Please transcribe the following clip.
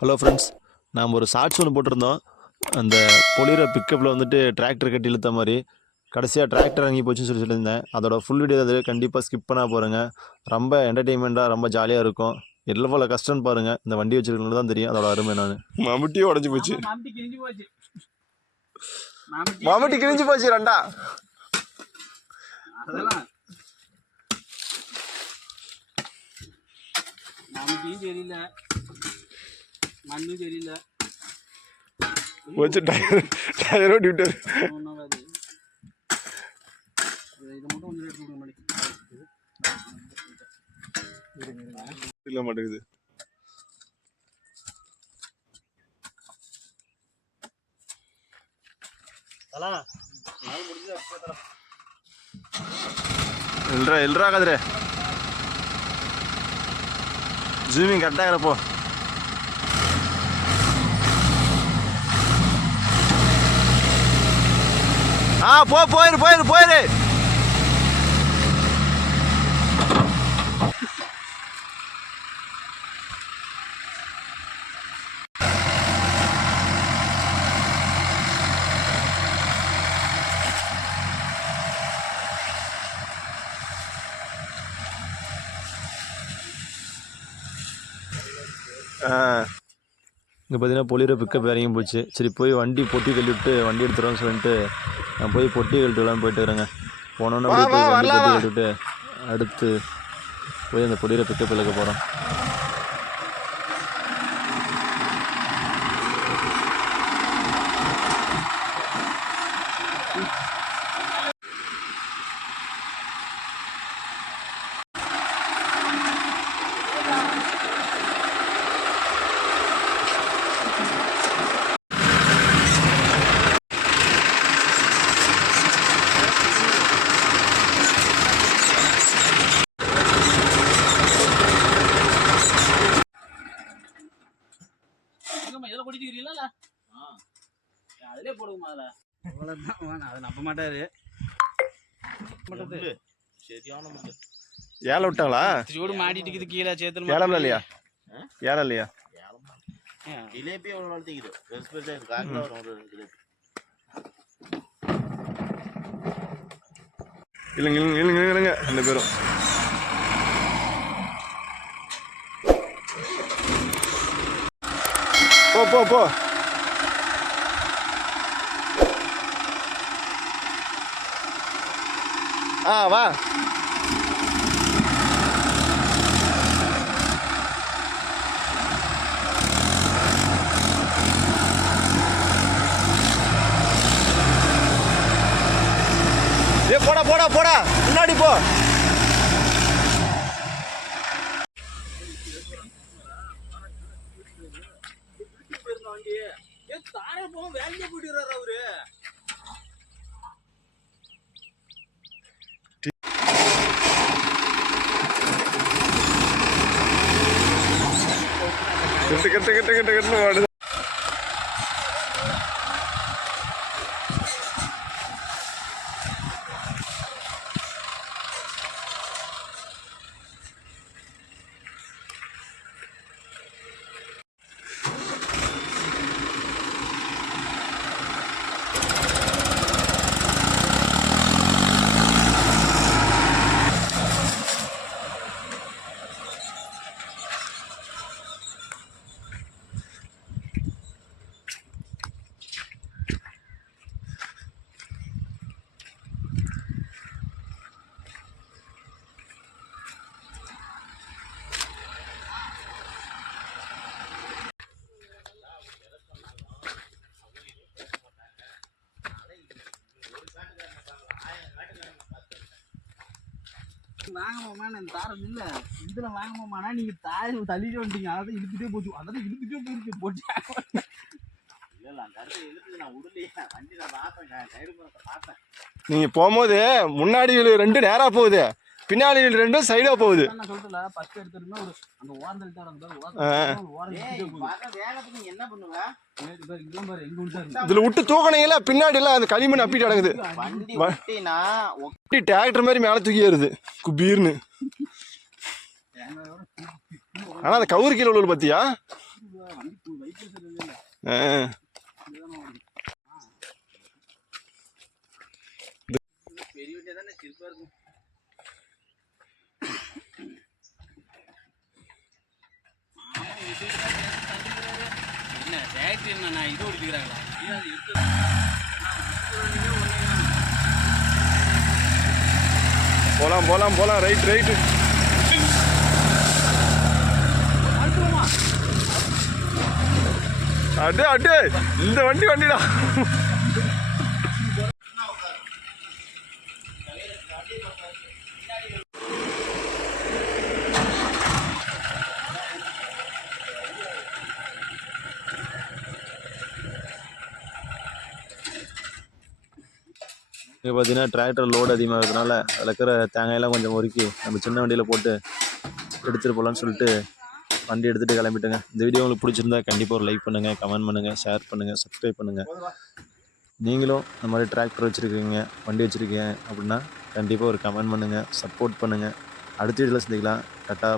Hello friends, நாம் ஒரு shorts ஒன்று போட்டிருந்தோம். அந்த பொலிரோ பிக்கப்பில் வந்துட்டு டிராக்டர் கட்டி இழுத்த மாதிரி கடைசியாக டிராக்டர் இறங்கி போச்சுன்னு சொல்லியிருந்தேன். அதோட ஃபுல் வீடியோ அது கண்டிப்பாக ஸ்கிப் பண்ண போகிறேங்க. ரொம்ப என்டர்டெயின்மெண்ட்டாக ரொம்ப ஜாலியாக இருக்கும். எல்லாம் போல கஷ்டம்னு பாருங்கள். இந்த வண்டி வச்சுருக்கவங்களுக்கு தான் தெரியும் அதோட அருமை. நான் மம்முட்டியும் உடஞ்சி போச்சு. மம்முட்டி கிழிஞ்சு போச்சு ரெண்டா. மம்முட்டியும் தெரியல, மண்ணும் தெரியல, வச்சு டயர் ஓட்டி விட்டாரு. இதை மட்டும் கொஞ்சம் எடுத்து கொடுக்க இல்லை மாட்டேங்குது. எல்ரா கதிரே ஜூமிங் கரெக்டாக இருப்போ. போயிரு. இங்கே பார்த்தீங்கன்னா பொலிரோ பிக்கப் இறங்கி போச்சு. சரி போய் வண்டி பொட்டி தள்ளி விட்டு வண்டி எடுத்துருவோம்னு சொல்லிட்டு நான் போய் பொட்டி கழட்டுலாம் போயிட்டு இருக்கிறேங்க. போனோன்னே அப்படியே போய் வண்டி பொட்டி கழட்டிவிட்டு அடுத்து போய் அந்த பொலிரோ பிக்கப் இழுக்க போகிறோம். அதிலே போடுமா அதில் அவ்வளோதான். அதை நம்ப மாட்டாரு. சரியான ஏழை விட்டாங்களா? சூடு மாட்டிட்டு இருக்குது கீழே சேத்துல. ஏழம் இல்லையா? ஏழம் இல்லையா? ஜிலேபி அவ்வளோ வளர்த்திக்குது. பெருசு பெருசாக இருக்குது. காக்கில் வரும் ஒரு ஜிலேபி. இல்லைங்க ரெண்டு பேரும் போ. வா. போடா முன்னாடி போ. தானே போகும் வேலையே போயிட்டு அவரு. கெட்டு வாடு. வாங்கம்மா தாரம் இல்ல இதுல வாங்கம்மானா நீங்க தாய் தள்ளிட்டு வந்துட்டீங்க. அதான் இழுத்துட்டே போச்சு. அதான் இழுத்துட்டே போயிருக்கு போட்டு. இல்லை அந்த இடத்துல இழுத்துட்டு நான் விடலையே. வண்டி நான் பார்த்தேன், கயிறு மரத்தை பார்த்தேன். நீங்க போகும்போது முன்னாடி ரெண்டு நேரா போகுது, பின்னாடி ரெண்டும் சைடா போகுது. நான் சொல்றல ஃபர்ஸ்ட் எடுத்துறேன்னா ஒரு அந்த ஓரத்துல வேகத்துக்கு நீ என்ன பண்ணுவ? இதுல விட்டு தூக்கணையில பின்னாடி எல்லாம் அந்த களிமண் அப்பிட்டு அடங்குது. வண்டி டிராக்டர் மாதிரி மேல தூக்கி ஏறுது குபீர்னு. ஆனா அந்த கவுரு கீழே உள்ள பாத்தியா? வண்டி வைப்பு சரியில்லை. ஆ. இதுதானே ஓடுது. பெரிய வண்டியா தானே சிரிப்பா இருக்கும். என்ன டேக்டரி என்ன இது ஓடிக்கிறாங்களா? போலாம் போலாம் போலாம், ரைட் ரைட்டு. அடே அடே, இந்த வண்டிடா. இங்கே பார்த்தீங்கன்னா டிராக்டர் லோடு அதிகமாக இருக்கிறதுனால அதில் இருக்கிற தேங்காயெல்லாம் கொஞ்சம் ஒருக்கி நம்ம சின்ன வண்டியில் போட்டு எடுத்துகிட்டு போகலான்னு சொல்லிட்டு வண்டி எடுத்துகிட்டு கிளம்பிட்டேங்க. இந்த வீடியோ உங்களுக்கு பிடிச்சிருந்தா கண்டிப்பாக ஒரு லைக் பண்ணுங்கள், கமெண்ட் பண்ணுங்கள், ஷேர் பண்ணுங்கள், சப்ஸ்கிரைப் பண்ணுங்கள். நீங்களும் இந்த மாதிரி டிராக்டர் வச்சுருக்கீங்க, வண்டி வச்சுருக்கீங்க அப்படின்னா கண்டிப்பாக ஒரு கமெண்ட் பண்ணுங்கள், சப்போர்ட் பண்ணுங்கள். அடுத்த வீடியோவில் சந்திக்கலாம். டாட்டா.